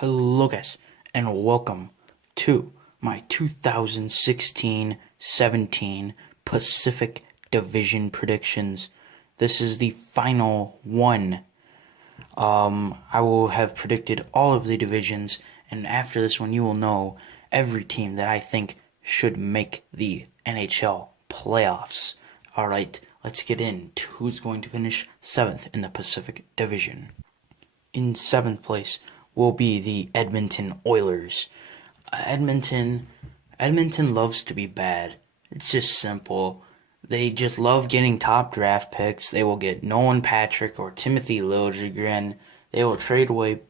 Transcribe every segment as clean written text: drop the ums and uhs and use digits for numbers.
Hello guys, and welcome to my 2016-17 Pacific Division predictions. This is the final one. I will have predicted all of the divisions, and after this one you will know every team that I think should make the NHL playoffs. Alright, let's get into who's going to finish 7th in the Pacific Division. In 7th place will be the Edmonton Oilers. Edmonton loves to be bad. It's just simple. They just love getting top draft picks. They will get Nolan Patrick or Timothy Liljegren. They will trade away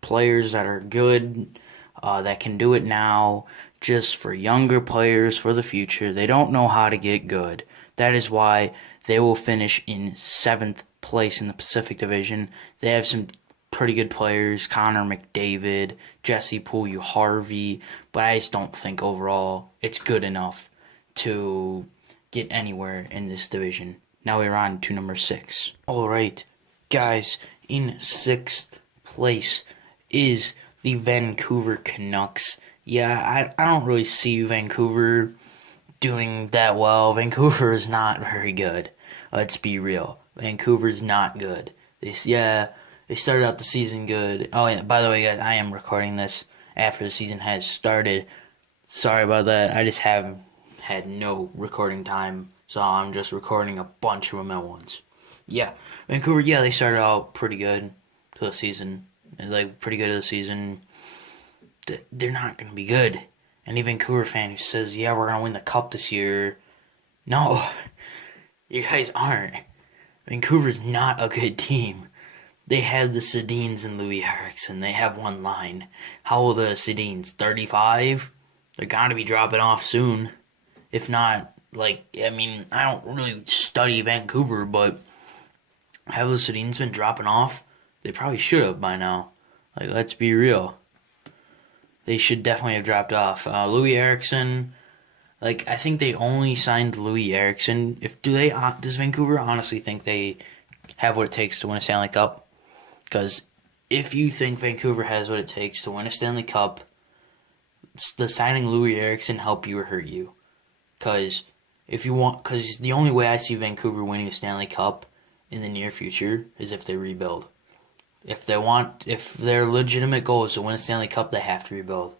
players that are good, that can do it now, just for younger players for the future. They don't know how to get good. That is why they will finish in 7th place in the Pacific Division. They have some pretty good players, Connor McDavid, Jesse Puljujarvi, but I just don't think overall it's good enough to get anywhere in this division. Now we're on to number 6. Alright, guys, in 6th place is the Vancouver Canucks. Yeah, I don't really see Vancouver doing that well. Vancouver is not very good. Let's be real. Vancouver's not good. They started out the season good. Oh, yeah, by the way, guys, I am recording this after the season has started. Sorry about that. I just haven't had no recording time, so I'm just recording a bunch of them at once. Yeah, Vancouver, they started out pretty good to the season. Pretty good to the season. They're not going to be good. Any Vancouver fan who says, we're going to win the cup this year, no, you guys aren't. Vancouver's not a good team. They have the Sedins and Louis Eriksson. They have one line. How old are the Sedins? 35? They're got to be dropping off soon. If not, I don't really study Vancouver, but have the Sedins been dropping off? They probably should have by now. Let's be real. They should definitely have dropped off. Louis Eriksson, I think they only signed Louis Eriksson. Does Vancouver honestly think they have what it takes to win a Stanley Cup? Because if you think Vancouver has what it takes to win a Stanley Cup, does signing Louis Eriksson help you or hurt you? Because the only way I see Vancouver winning a Stanley Cup in the near future is if they rebuild. If their legitimate goal is to win a Stanley Cup, they have to rebuild.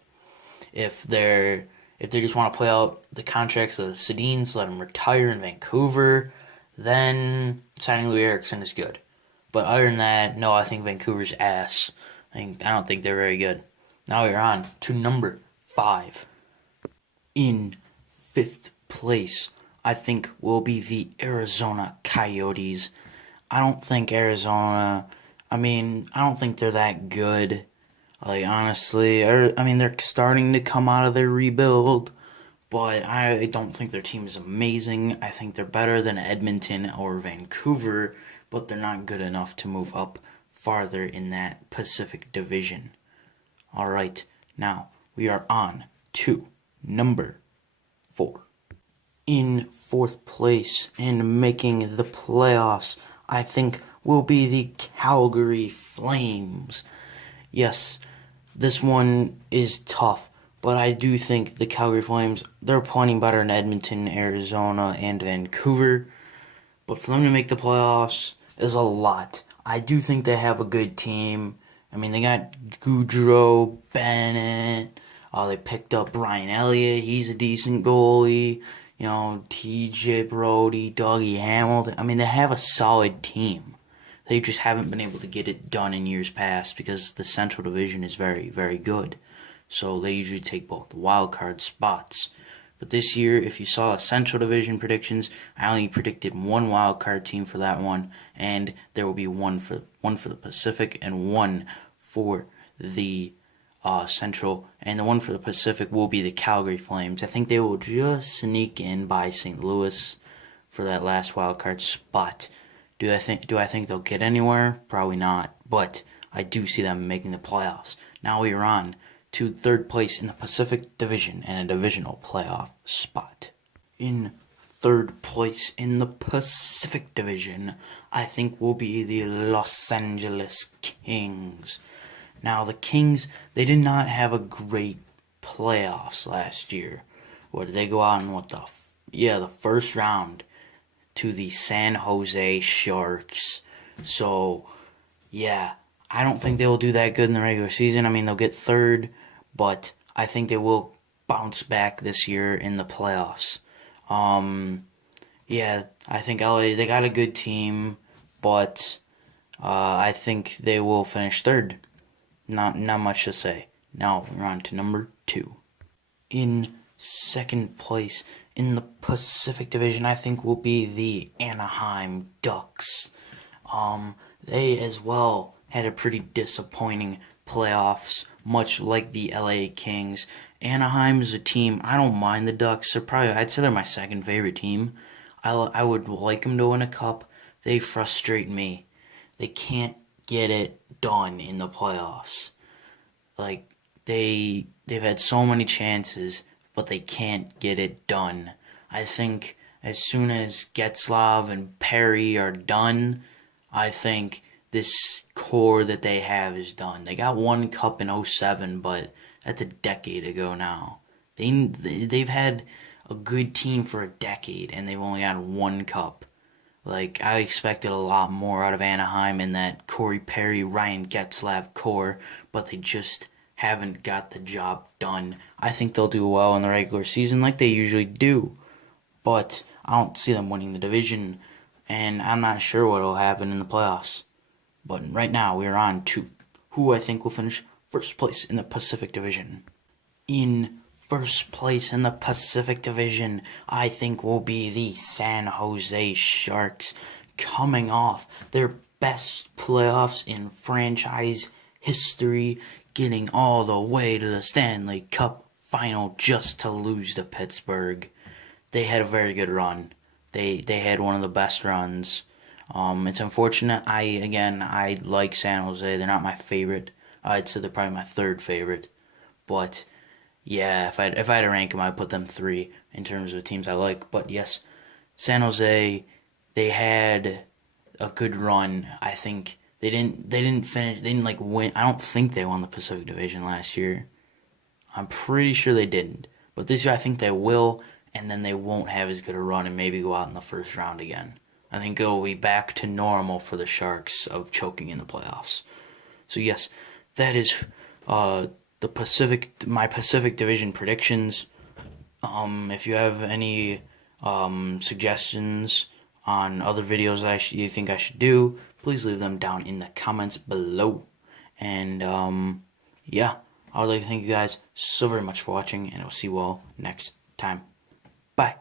If they just want to play out the contracts of the Sedins, let them retire in Vancouver, then signing Louis Eriksson is good. But other than that, no, I think Vancouver's ass. I don't think they're very good. Now we're on to number 5. In 5th place, I think will be the Arizona Coyotes. I don't think they're that good. Honestly, they're starting to come out of their rebuild, but I don't think their team is amazing. I think they're better than Edmonton or Vancouver, but they're not good enough to move up farther in that Pacific Division. Alright, now we are on to number 4. In 4th place and making the playoffs, I think will be the Calgary Flames. Yes, this one is tough, but I do think the Calgary Flames, they're playing better in Edmonton, Arizona, and Vancouver. But for them to make the playoffs is a lot. I do think they have a good team. They got Goudreau, Bennett. They picked up Brian Elliott. He's a decent goalie. TJ Brody, Dougie Hamilton. They have a solid team. They just haven't been able to get it done in years past because the Central Division is very, very good. So they usually take both the wild card spots. But this year, if you saw the Central Division predictions, I only predicted one wild card team for that one, and there will be one for the Pacific and one for the Central, and the one for the Pacific will be the Calgary Flames. I think they will just sneak in by St. Louis for that last wild card spot. Do I think they'll get anywhere? Probably not, but I do see them making the playoffs. Now we are on to 3rd place in the Pacific Division and a divisional playoff spot. In 3rd place in the Pacific Division, I think will be the Los Angeles Kings. Now the Kings, they did not have a great playoffs last year. What did they go out in the first round to the San Jose Sharks. So, yeah, I don't think they will do that good in the regular season. I mean, they'll get third, but I think they will bounce back this year in the playoffs. Yeah, I think LA, they got a good team, but I think they will finish third. Not much to say. Now we're on to number 2. In second place in the Pacific Division, I think will be the Anaheim Ducks. They as well had a pretty disappointing playoffs, much like the LA Kings. Anaheim is a team, I don't mind the Ducks. I'd say they're my second favorite team. I would like them to win a cup. They frustrate me. They can't get it done in the playoffs. Like, they've had so many chances, but they can't get it done. I think as soon as Getzlaf and Perry are done, I think this core that they have is done. They got one cup in '07, but that's a decade ago now. They've had a good team for a decade, and they've only had one cup. Like, I expected a lot more out of Anaheim in that Corey Perry, Ryan Getzlaf core, but they just haven't got the job done. I think they'll do well in the regular season like they usually do, but I don't see them winning the division, and I'm not sure what will happen in the playoffs. But right now, we're on to who I think will finish first place in the Pacific Division. In first place in the Pacific Division, I think will be the San Jose Sharks, coming off their best playoffs in franchise history, getting all the way to the Stanley Cup final just to lose to Pittsburgh. They had a very good run. They had one of the best runs. It's unfortunate. I like San Jose. They're not my favorite. I'd say they're probably my third favorite. But yeah, if I had to rank them, I'd put them 3 in terms of teams I like. But yes, San Jose, they had a good run. I think they didn't finish. They didn't win. I don't think they won the Pacific Division last year. I'm pretty sure they didn't. But this year I think they will, and then they won't have as good a run and maybe go out in the first round again. I think it'll be back to normal for the Sharks of choking in the playoffs. So yes, that is my Pacific Division predictions. If you have any suggestions on other videos you think I should do, please leave them down in the comments below. And yeah, I would like to thank you guys so very much for watching, and I'll see you all next time. Bye.